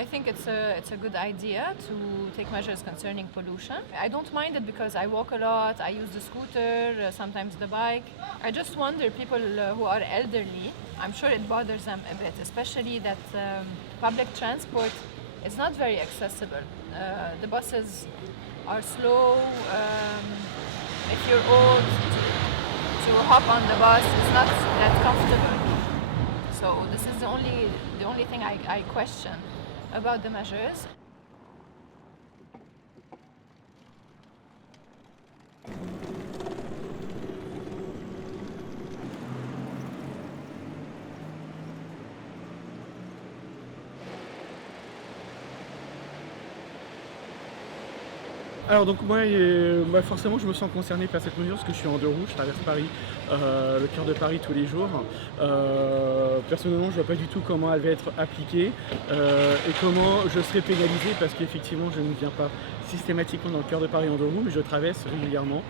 I think it's a good idea to take measures concerning pollution. I don't mind it because I walk a lot, I use the scooter, sometimes the bike. I just wonder, people who are elderly, I'm sure it bothers them a bit, especially that public transport is not very accessible. The buses are slow. If you're old, to hop on the bus is not that comfortable. So this is the only thing I question about the measures. Alors donc moi, forcément je me sens concerné par cette mesure parce que je suis en deux roues, je traverse Paris, le cœur de Paris tous les jours. Personnellement je vois pas du tout comment elle va être appliquée et comment je serai pénalisé parce qu'effectivement je ne viens pas systématiquement dans le cœur de Paris en deux roues mais je traverse régulièrement.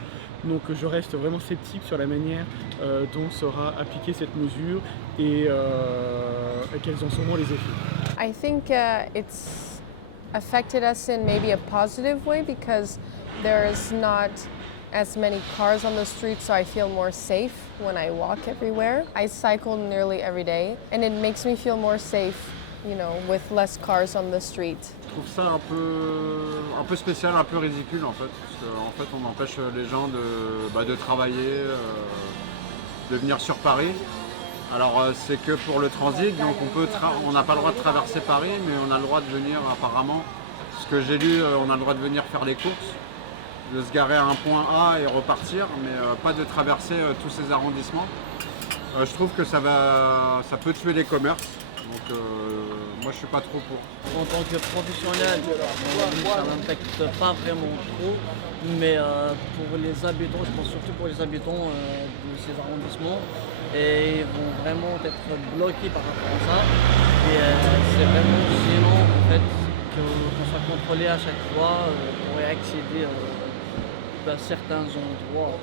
Donc je reste vraiment sceptique sur la manière dont sera appliquée cette mesure et quels en seront les effets. I think it's affected us in maybe a positive way because there's not as many cars on the street, so I feel more safe when I walk everywhere. I cycle nearly every day and it makes me feel more safe, you know, with less cars on the street. Je trouve ça un peu spécial, un peu ridicule en fait, parce qu'en fait on empêche les gens de travailler, de venir sur Paris. Alors c'est que pour le transit, donc on n'a pas le droit de traverser Paris, mais on a le droit de venir apparemment, ce que j'ai lu, on a le droit de venir faire les courses, de se garer à un point A et repartir, mais pas de traverser tous ces arrondissements. Je trouve que ça peut tuer les commerces, donc moi je suis pas trop pour. En tant que professionnel, ça n'impacte pas vraiment trop, mais pour les habitants, je pense surtout pour les habitants de ces arrondissements, et ils vont vraiment être bloqués par rapport à ça. Et c'est vraiment gênant en fait qu'on soit contrôlé à chaque fois pour y accéder à certains endroits.